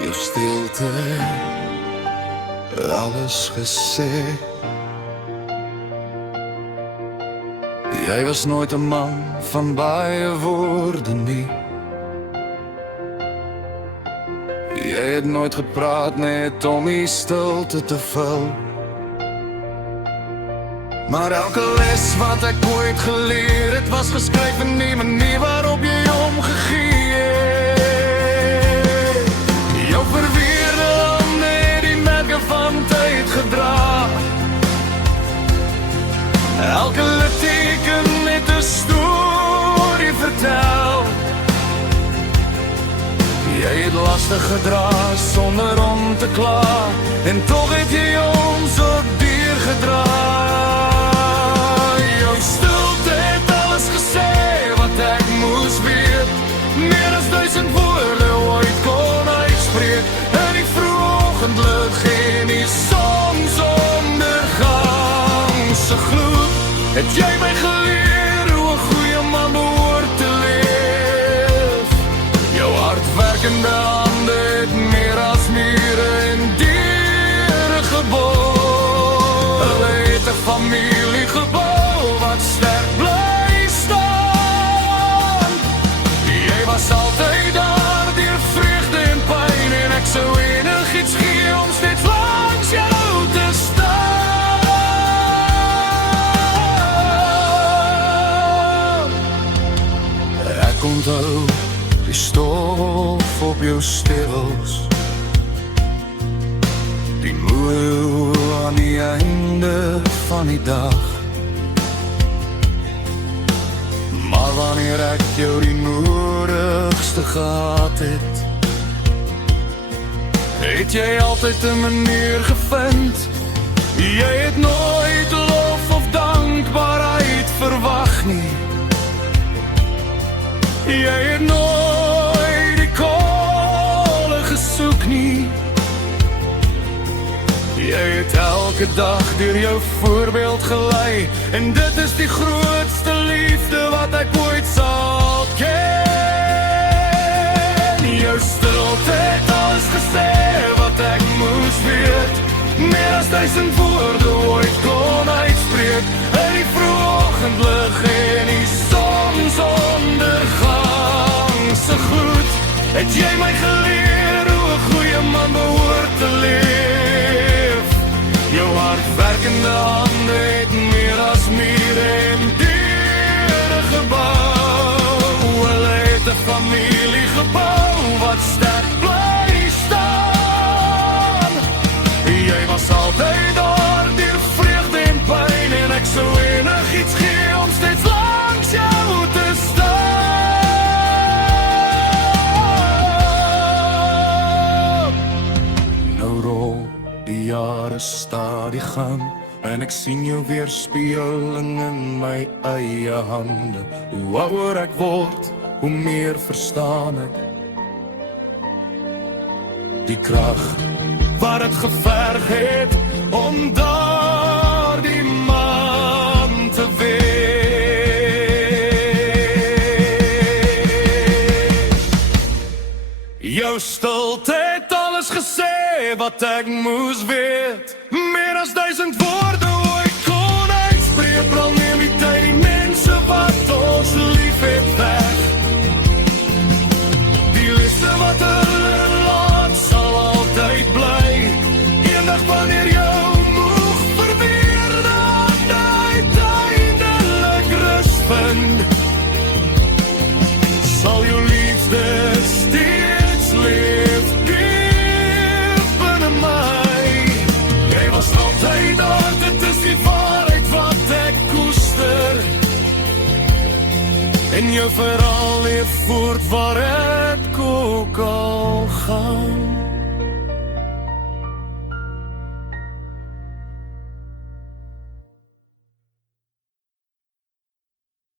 jou stilte, alles gesê. Jy was nooit 'n man van baie woorde nie. Jy het nooit gepraat net om die stilte te vul. Maar elke les wat ek ooit geleer het, was geskryf in die manier waarop jy omgegee het. Jou verweerde hande het die merke van tyd gedra. Elke litteken het 'n storie vertel. Jy het lastig gedra sonder om te kla, en tog het jy ons op duur gedra. Jou stilte het alles gesê wat ek moes weet, meer as 1000 woorde ooit kon uitspreek. In die vroegoggendlig en die sonsondergang se gloed, het jy my geleer hoe 'n goeie man behoort te leef. Jou hardwerkende hande het meer as mure en diere gebou. Hulle het 'n familie gebou wat sterk bly staan. Jy was altyd daar deur vreugde en pyn, en ek sou enigiets gee om steeds langs jou te staan. Ek onthou die stof op jou stels, die moe aan die einde van die dag. Maar wanneer ek jou die nodigste gehad het, het jy altyd 'n manier gevind. Jy het nooit lof of dankbaarheid verwag nie. Jy het nooit die kole gesoek nie. Jy het elke dag deur jou voorbeeld gelei, en dit is die grootste liefde wat ek ooit sal ken. Jou stilte het alles gesê wat ek moes weet, meer as 1000 woorde ooit kon uitspreek. In die vroegoggendlig en die sonsondergang se gloed, het jy my geleer hoe 'n goeie man behoort te leef. Jou hardwerkende hande het meer as mure en diere gebou. Hulle het 'n familie gebou wat sterk bly staan. Jy was altyd daar deur vreugde en pyn, en ek sou enigiets gee om steeds langs jou te staan. Nou rol die jare stadig gaan, en ek sien jou weerspieëling in my eie hande. Hoe ouer ek word, hoe meer verstaan ek die krag wat het geverg het om daardie man te wees. Jou stilte het alles gesê wat ek moes weet, meer as 1000 woorde ooit kon uitspreek. Al neem die tyd die mense wat ons lief het weg, die liste wat hulle laat sal altyd bly. Eendag wanneer jou moeg verweerde hande uiteindelik rus vind, sal jou liefde steeds leef diep in my. Jy was altyd daar, dit is die waarheid wat ek koester, en jou verhaal leef voort waar ek ook al gaan.